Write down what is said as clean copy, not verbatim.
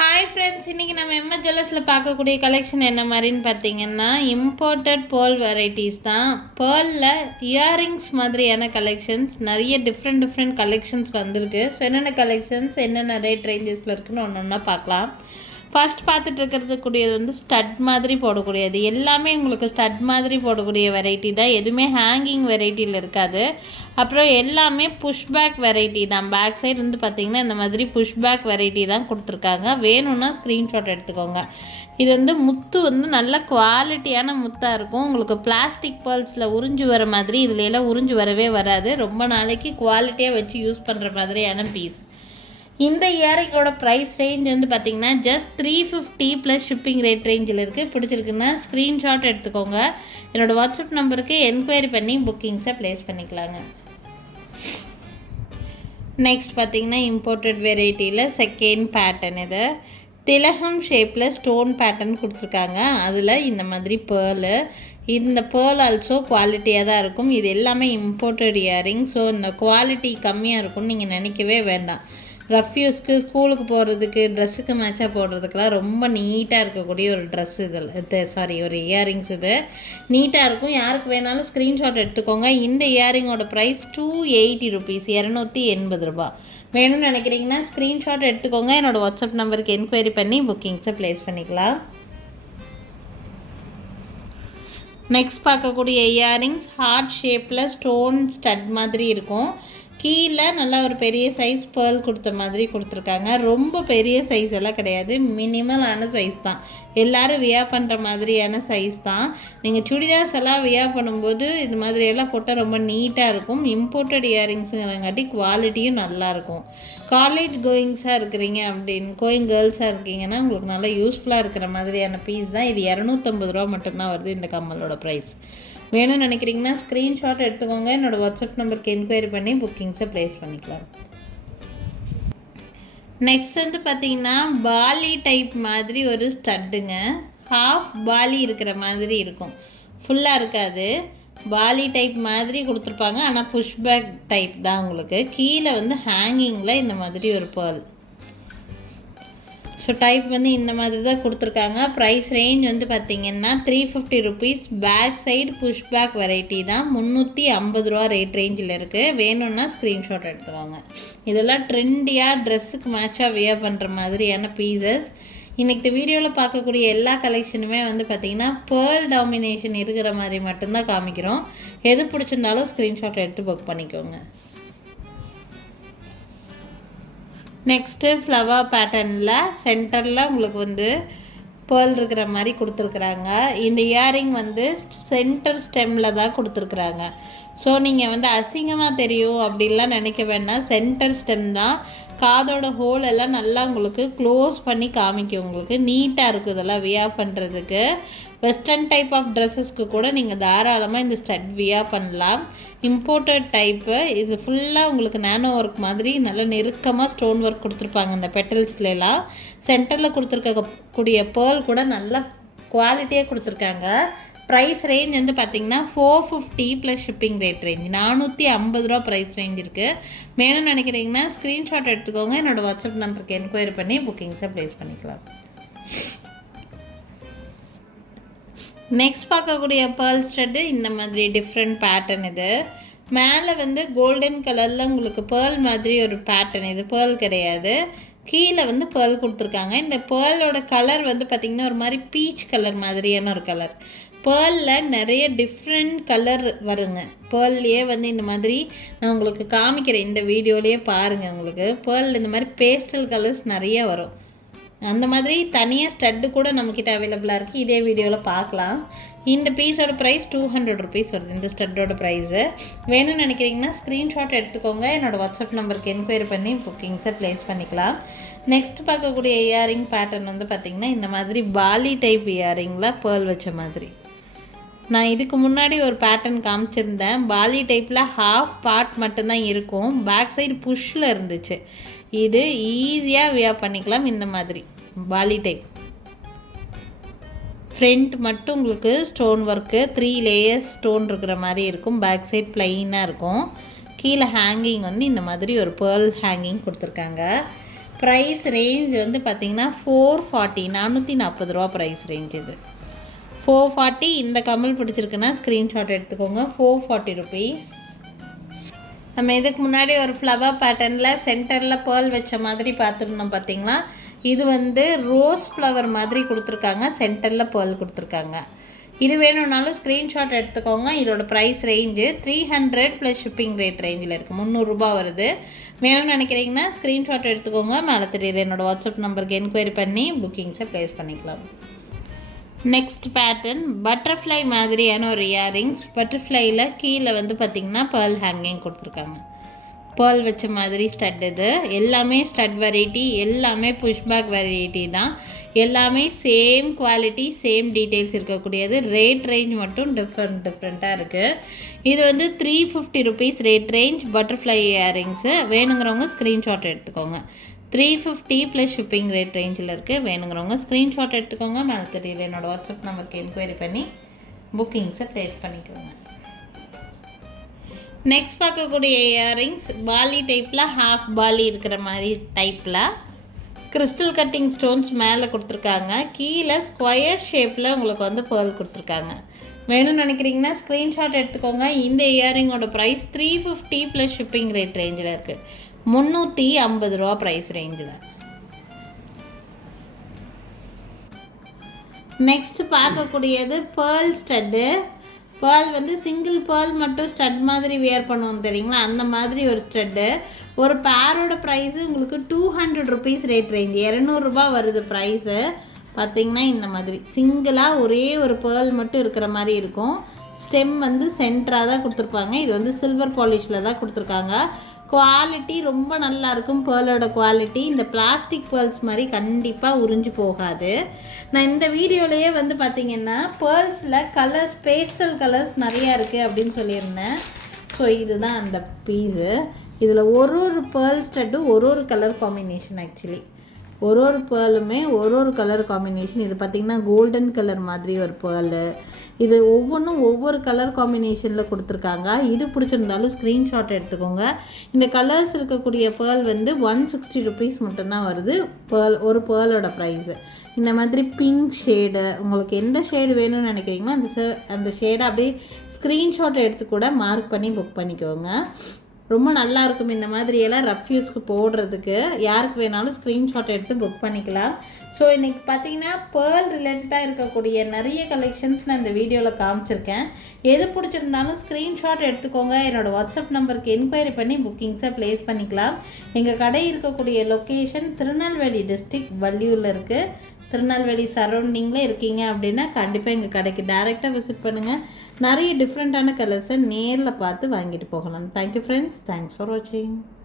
Hi friends, இன்றைக்கி நம்ம MS ஜுவல்லர்ஸில் பார்க்கக்கூடிய கலெக்ஷன் என்ன மாதிரின்னு பார்த்தீங்கன்னா இம்போர்ட்டட் பேர்ல் வெரைட்டிஸ் தான். பேர்லில் இயரிங்ஸ் மாதிரியான கலெக்ஷன்ஸ் நிறைய டிஃப்ரெண்ட் கலெக்ஷன்ஸ் வந்திருக்கு. ஸோ என்னென்ன கலெக்ஷன்ஸ் என்னென்ன ரேட் ரேஞ்சஸில் இருக்குதுன்னு ஒன்று ஒன்றா பார்க்கலாம். ஃபர்ஸ்ட் பார்த்துட்டு இருக்கிறது கூடியது வந்து ஸ்டட் மாதிரி போடக்கூடியது. எல்லாமே உங்களுக்கு ஸ்டட் மாதிரி போடக்கூடிய வெரைட்டி தான், எதுவுமே ஹேங்கிங் வெரைட்டியில் இருக்காது. அப்புறம் எல்லாமே புஷ்பேக் வெரைட்டி தான். பேக் சைடு வந்து பார்த்திங்கன்னா இந்த மாதிரி புஷ்பேக் வெரைட்டி தான் கொடுத்துருக்காங்க. வேணும்னா ஸ்க்ரீன்ஷாட் எடுத்துக்கோங்க. இது வந்து முத்து வந்து நல்ல குவாலிட்டியான முத்தாக இருக்கும். உங்களுக்கு பிளாஸ்டிக் பேர்ல்ஸில் உறிஞ்சு வர மாதிரி இதில் எல்லாம் உறிஞ்சு வரவே வராது. ரொம்ப நாளைக்கு குவாலிட்டியாக வச்சு யூஸ் பண்ணுற மாதிரியான பீஸ். இந்த இயரிங்கோட ப்ரைஸ் ரேஞ்ச் வந்து பார்த்திங்கன்னா ஜஸ்ட் 350 ப்ளஸ் ஷிப்பிங் ரேட் ரேஞ்சில் இருக்குது. பிடிச்சிருக்குன்னா ஸ்க்ரீன்ஷாட் எடுத்துக்கோங்க. என்னோடய வாட்ஸ்அப் நம்பருக்கு என்கொயரி பண்ணி புக்கிங்ஸை ப்ளேஸ் பண்ணிக்கலாங்க. நெக்ஸ்ட் பார்த்திங்கன்னா இம்போர்ட்டட் வெரைட்டியில் செகண்ட் பேட்டர்ன். இது திலகம் ஷேப்பில் ஸ்டோன் பேட்டர்ன் கொடுத்துருக்காங்க. அதில் இந்த மாதிரி பேர்லு, இந்த பேர்ல் ஆல்சோ குவாலிட்டியாக தான் இருக்கும். இது எல்லாமே இம்போர்ட்டட் இயரிங். ஸோ இந்த குவாலிட்டி கம்மியாக இருக்கும்னு நீங்கள் நினைக்கவே வேண்டாம். ரஃப் யூஸ்க்கு, ஸ்கூலுக்கு போகிறதுக்கு, ட்ரெஸ்ஸுக்கு மேட்சாக போடுறதுக்கெலாம் ரொம்ப நீட்டாக இருக்கக்கூடிய ஒரு ட்ரெஸ் இதில் ஒரு இயரிங்ஸ். இது நீட்டாக இருக்கும். யாருக்கு வேணாலும் ஸ்க்ரீன்ஷாட் எடுத்துக்கோங்க. இந்த இயரிங்கோட ப்ரைஸ் 280 ருபீஸ், 280 ரூபா. வேணும்னு நினைக்கிறீங்கன்னா ஸ்க்ரீன்ஷாட் எடுத்துக்கோங்க. என்னோடய வாட்ஸ்அப் நம்பருக்கு என்கொயரி பண்ணி புக்கிங்ஸை ப்ளேஸ் பண்ணிக்கலாம். நெக்ஸ்ட் பார்க்கக்கூடிய இயரிங்ஸ் ஹார்ட் ஷேப்பில் ஸ்டோன் ஸ்டட் மாதிரி இருக்கும். கீழே நல்லா ஒரு பெரிய சைஸ் பேர்ல் கொடுத்த மாதிரி கொடுத்துருக்காங்க. ரொம்ப பெரிய சைஸ் எல்லாம் கிடையாது, மினிமலான சைஸ் தான். எல்லோரும் வியர் பண்ணுற மாதிரியான சைஸ் தான். நீங்கள் சுடிதார்ஸ் எல்லாம் வியர் பண்ணும்போது இது மாதிரியெல்லாம் போட்டால் ரொம்ப நீட்டாக இருக்கும். இம்போர்ட்டட் இயரிங்ஸுங்கிறங்காட்டி குவாலிட்டியும் நல்லாயிருக்கும். காலேஜ் கோயிங்ஸாக இருக்கிறீங்க கோயிங் கேர்ள்ஸாக இருக்கீங்கன்னா உங்களுக்கு நல்லா யூஸ்ஃபுல்லாக இருக்கிற மாதிரியான பீஸ் தான். இது 250 ரூபா மட்டும்தான் வருது இந்த கம்மலோட ப்ரைஸ். வேணும்னு நினைக்கிறீங்கன்னா ஸ்க்ரீன்ஷாட் எடுத்துக்கோங்க. என்னோடய வாட்ஸ்அப் நம்பருக்கு என்கொயரி பண்ணி புக்கிங்ஸை ப்ளேஸ் பண்ணிக்கலாம். நெக்ஸ்ட் வந்து பார்த்திங்கன்னா பாலி டைப் மாதிரி ஒரு ஸ்டட்டுங்க. ஹாஃப் பாலி இருக்கிற மாதிரி இருக்கும், ஃபுல்லாக இருக்காது. பாலி டைப் மாதிரி கொடுத்துருப்பாங்க, ஆனால் புஷ்பேக் டைப் தான். உங்களுக்கு கீழே வந்து ஹேங்கிங்கில் இந்த மாதிரி ஒரு பேர்ல். ஸோ டைப் வந்து இந்த மாதிரி தான் கொடுத்துருக்காங்க. ப்ரைஸ் ரேஞ்ச் வந்து பார்த்திங்கன்னா 350 rupees. Back side pushback variety தான். 350 ரூபா ரேட் ரேஞ்சில் இருக்குது. வேணும்னா ஸ்க்ரீன்ஷாட் எடுத்துக்கோங்க. இதெல்லாம் ட்ரெண்டியாக ட்ரெஸ்ஸுக்கு மேட்சாக வியர் பண்ணுற மாதிரியான பீசஸ். இன்றைக்கி வீடியோவில் பார்க்கக்கூடிய எல்லா கலெக்ஷனுமே வந்து பார்த்திங்கன்னா பேர்ல் டாமினேஷன் இருக்கிற மாதிரி மட்டும்தான் காமிக்கிறோம். எது பிடிச்சிருந்தாலும் ஸ்க்ரீன்ஷாட் எடுத்து புக் பண்ணிக்கோங்க. நெக்ஸ்ட்டு ஃப்ளவர் பேட்டர்னில் சென்டரில் உங்களுக்கு வந்து பேர்ல் இருக்கிற மாதிரி கொடுத்துருக்குறாங்க. இந்த இயரிங் வந்து சென்டர் ஸ்டெம்மில் தான் கொடுத்துருக்குறாங்க. ஸோ நீங்கள் வந்து அசிங்கமாக தெரியும் அப்படின்லாம் நினைக்க வேண்டாம். சென்டர் ஸ்டெம் தான். காதோட ஹோல் எல்லாம் நல்லா உங்களுக்கு க்ளோஸ் பண்ணி காமிக்கும். உங்களுக்கு நீட்டாக இருக்கும் இதெல்லாம் வியர் பண்ணுறதுக்கு. வெஸ்டர்ன் டைப் ஆஃப் ட்ரெஸ்ஸஸ்க்கு கூட நீங்கள் தாராளமாக இந்த ஸ்டட் வியர் பண்ணலாம். Imported type. இது ஃபுல்லாக உங்களுக்கு நேனோ ஒர்க் மாதிரி நல்லா நெருக்கமாக ஸ்டோன் ஒர்க் கொடுத்துருப்பாங்க. இந்த பெட்டல்ஸ்லாம் சென்டரில் கொடுத்துருக்கக்கூடிய பேர்ல் கூட நல்லா குவாலிட்டியாக கொடுத்துருக்காங்க. ப்ரைஸ் ரேஞ்ச் வந்து பார்த்திங்கன்னா 450 ப்ளஸ் ஷிப்பிங் ரேட் ரேஞ்ச், 450 ரூபா ப்ரைஸ் ரேஞ்ச் இருக்குது. வேணும்னு நினைக்கிறீங்கன்னா ஸ்க்ரீன்ஷாட் எடுத்துக்கோங்க. என்னோடய வாட்ஸ்அப் நம்பருக்கு என்கொயரி பண்ணி புக்கிங்ஸை ப்ளேஸ் பண்ணிக்கலாம். நெக்ஸ்ட் பார்க்கக்கூடிய பேர்ல் ஸ்டட்டு இந்த மாதிரி டிஃப்ரெண்ட் பேட்டர்ன். இது மேலே வந்து கோல்டன் கலரில் உங்களுக்கு பேர்ல் மாதிரி ஒரு பேட்டர்ன். இது பேர்ல் கிடையாது, கீழே வந்து பேர்ல் கொடுத்துருக்காங்க. இந்த பேர்லோட கலர் வந்து பார்த்திங்கன்னா ஒரு மாதிரி பீச் கலர் மாதிரியான ஒரு கலர். பேர்லில் நிறைய டிஃப்ரெண்ட் கலர் வருங்க. பேர்ல்லையே வந்து இந்த மாதிரி நான் உங்களுக்கு காமிக்கிறேன், இந்த வீடியோலேயே பாருங்கள். உங்களுக்கு பேர்ல் இந்த மாதிரி பேஸ்டல் கலர்ஸ் நிறைய வரும். அந்த மாதிரி தனியாக ஸ்டட்டு கூட நம்மக்கிட்ட அவைலபிளாக இருக்குது. இதே வீடியோவில் பார்க்கலாம். இந்த பீஸோட ப்ரைஸ் 200 ருபீஸ் வருது, இந்த ஸ்டட்டோட ப்ரைஸு. வேணும்னு நினைக்கிறீங்கன்னா ஸ்க்ரீன்ஷாட் எடுத்துக்கோங்க. என்னோடய வாட்ஸ்அப் நம்பருக்கு என்கொயரி பண்ணி புக்கிங்ஸை ப்ளேஸ் பண்ணிக்கலாம். நெக்ஸ்ட் பார்க்கக்கூடிய இயரிங் பேட்டர்ன் வந்து பார்த்திங்கன்னா இந்த மாதிரி பாலி டைப் இயரிங்கில் பேர்ல் வச்ச மாதிரி. நான் இதுக்கு முன்னாடி ஒரு பேட்டர்ன் காமிச்சிருந்தேன். பாலி டைப்பில் ஹாஃப் பார்ட் மட்டும்தான் இருக்கும், பேக் சைடு புஷ்ஷில் இருந்துச்சு. இது ஈஸியாக வியர் பண்ணிக்கலாம். இந்த மாதிரி பாலி டைப் ஃப்ரண்ட் மட்டும் உங்களுக்கு ஸ்டோன் ஒர்க்கு 3 லேயர்ஸ் ஸ்டோன் இருக்கிற மாதிரி இருக்கும். பேக் சைட் ப்ளைனாக இருக்கும். கீழே ஹேங்கிங் வந்து இந்த மாதிரி ஒரு பேர்ல் ஹேங்கிங் கொடுத்துருக்காங்க. ப்ரைஸ் ரேஞ்ச் வந்து பார்த்திங்கன்னா 440, 440 ரூபா ப்ரைஸ் ரேஞ்ச் இது. 440. இந்த கம்மல் பிடிச்சிருக்குன்னா ஸ்க்ரீன்ஷாட் எடுத்துக்கோங்க. 440 ருபீஸ். நம்ம இதுக்கு முன்னாடி ஒரு ஃப்ளவர் பேட்டர்னில் சென்டரில் பேர்ல் வச்ச மாதிரி பார்த்துருந்தோம் பார்த்தீங்களா. இது வந்து ரோஸ் ஃப்ளவர் மாதிரி கொடுத்துருக்காங்க, சென்டரில் பேர்ல் கொடுத்துருக்காங்க. இது வேணும்னாலும் ஸ்க்ரீன்ஷாட் எடுத்துக்கோங்க. இதோட price range 300 plus shipping rate ரேஞ்சில் இருக்குது. 300 ரூபா வருது. வேணும்னு நினைக்கிறீங்கன்னா ஸ்க்ரீன்ஷாட் எடுத்துக்கோங்க. மேலே தெரியுது என்னோடய வாட்ஸ்அப் நம்பருக்கு என்கொயரி பண்ணி புக்கிங்ஸை ப்ளேஸ் பண்ணிக்கலாம். நெக்ஸ்ட் பேட்டர்ன் பட்டர்ஃப்ளை மாதிரியான ஒரு இயரிங்ஸ். பட்டர்ஃப்ளையில் கீழே வந்து பார்த்திங்கன்னா பேர்ல் ஹேங்கிங் கொடுத்துருக்காங்க. பேர்ல் வச்ச மாதிரி ஸ்டட். இது எல்லாமே ஸ்டட் வெரைட்டி, எல்லாமே புஷ்பேக் வெரைட்டி தான். எல்லாமே சேம் குவாலிட்டி, சேம் டீட்டெயில்ஸ் இருக்கக்கூடியது. ரேட் ரேஞ்ச் மட்டும் டிஃப்ரெண்ட்டாக இருக்குது. இது வந்து 350 rupees rate range. Butterfly earrings வேணுங்கிறவங்க ஸ்க்ரீன்ஷாட் எடுத்துக்கோங்க. 350 ப்ளஸ் ஷிப்பிங் ரேட் ரேஞ்சில் இருக்குது. வேணுங்கிறவங்க ஸ்க்ரீன்ஷாட் எடுத்துக்கோங்க. மேலே தெரியல என்னோடய வாட்ஸ்அப் நம்பருக்கு என்கொயரி பண்ணி புக்கிங்ஸை ப்ளேஸ் பண்ணிக்கோங்க. நெக்ஸ்ட் பார்க்கக்கூடிய இயரிங்ஸ் பாலி டைப்பில், ஹாஃப் பாலி இருக்கிற மாதிரி டைப்பில் கிறிஸ்டல் கட்டிங் ஸ்டோன்ஸ் மேலே கொடுத்துருக்காங்க. கீழே ஸ்கொயர் ஷேப்பில் உங்களுக்கு வந்து பேர்ல் கொடுத்துருக்காங்க. வேணும்னு நினைக்கிறீங்கன்னா ஸ்க்ரீன்ஷாட் எடுத்துக்கோங்க. இந்த இயரிங்கோட ப்ரைஸ் 350 ப்ளஸ் ஷிப்பிங் ரேட் ரேஞ்சில் இருக்குது. 350 ரூபா ப்ரைஸ் ரேஞ்சில். நெக்ஸ்ட் பார்க்கக்கூடியது பேர்ல் ஸ்டட்டு. பேர்ல் வந்து சிங்கிள் பேர்ல் மட்டும் ஸ்டட் மாதிரி வியர் பண்ணுவோம் தெரியுங்களா, அந்த மாதிரி ஒரு ஸ்டட்டு. ஒரு பேரோட ப்ரைஸு உங்களுக்கு 200 ருபீஸ் ரேட் ரேஞ்ச். 200 ரூபா வருது ப்ரைஸு. பார்த்திங்கன்னா இந்த மாதிரி சிங்கிளாக ஒரே ஒரு பேர்ல் மட்டும் இருக்கிற மாதிரி இருக்கும். ஸ்டெம் வந்து சென்டராக தான் கொடுத்துருப்பாங்க. இது வந்து சில்வர் பாலிஷில் தான் கொடுத்துருக்காங்க. குவாலிட்டி ரொம்ப நல்லாயிருக்கும். பேர்லோட குவாலிட்டி இந்த பிளாஸ்டிக் பேர்ல்ஸ் மாதிரி கண்டிப்பாக உறிஞ்சு போகாது. நான் இந்த வீடியோலையே வந்து பார்த்திங்கன்னா பேர்ல்ஸில் கலர்ஸ், பேஸ்டல் கலர்ஸ் நிறையா இருக்குது அப்படின்னு சொல்லியிருந்தேன். ஸோ இதுதான் அந்த பீஸு. இதில் ஒரு பேர்ல் ஸ்டட்டும் ஒரு கலர் காம்பினேஷன். ஆக்சுவலி ஒரு பேர்லுமே ஒரு கலர் காம்பினேஷன். இது பார்த்திங்கன்னா கோல்டன் கலர் மாதிரி ஒரு பேர்லு. இது ஒவ்வொன்றும் ஒவ்வொரு கலர் காம்பினேஷனில் கொடுத்துருக்காங்க. இது பிடிச்சிருந்தாலும் ஸ்க்ரீன்ஷாட் எடுத்துக்கோங்க. இந்த கலர்ஸ் இருக்கக்கூடிய பேர்ல் வந்து 160 ருபீஸ் மட்டும்தான் வருது. ஒரு பேர்லோட ப்ரைஸு. இந்த மாதிரி பிங்க் ஷேடு, உங்களுக்கு எந்த ஷேடு வேணும்னு நினைக்கிறீங்களோ அந்த ஷேடை அப்படியே ஸ்க்ரீன்ஷாட் எடுத்து கூட மார்க் பண்ணி புக் பண்ணிக்கோங்க. ரொம்ப நல்லாயிருக்கும் இந்த மாதிரியெல்லாம் ரஃப் யூஸ்க்கு போடுறதுக்கு. யாருக்கு வேணாலும் ஸ்க்ரீன்ஷாட் எடுத்து புக் பண்ணிக்கலாம். ஸோ இன்றைக்கி பார்த்தீங்கன்னா பேர்ல் ரிலேட்டடாக இருக்கக்கூடிய நிறைய கலெக்ஷன்ஸ் நான் இந்த வீடியோவில் காமிச்சிருக்கேன். எது பிடிச்சிருந்தாலும் ஸ்க்ரீன்ஷாட் எடுத்துக்கோங்க. என்னோடய வாட்ஸ்அப் நம்பருக்கு என்கொயரி பண்ணி புக்கிங்ஸை ப்ளேஸ் பண்ணிக்கலாம். எங்கள் கடை இருக்கக்கூடிய லொக்கேஷன் திருநெல்வேலி டிஸ்ட்ரிக்ட், வள்ளியூரில் இருக்குது. திருநெல்வேலி சரௌண்டிங்கில் இருக்கீங்க அப்படின்னா கண்டிப்பாக எங்கள் கடைக்கு டைரெக்டாக விசிட் பண்ணுங்கள். நிறைய டிஃப்ரெண்ட்டான கலர்ஸை நேரில் பார்த்து வாங்கிட்டு போகலாம். Thank you friends. தேங்க்ஸ் ஃபார் வாட்சிங்.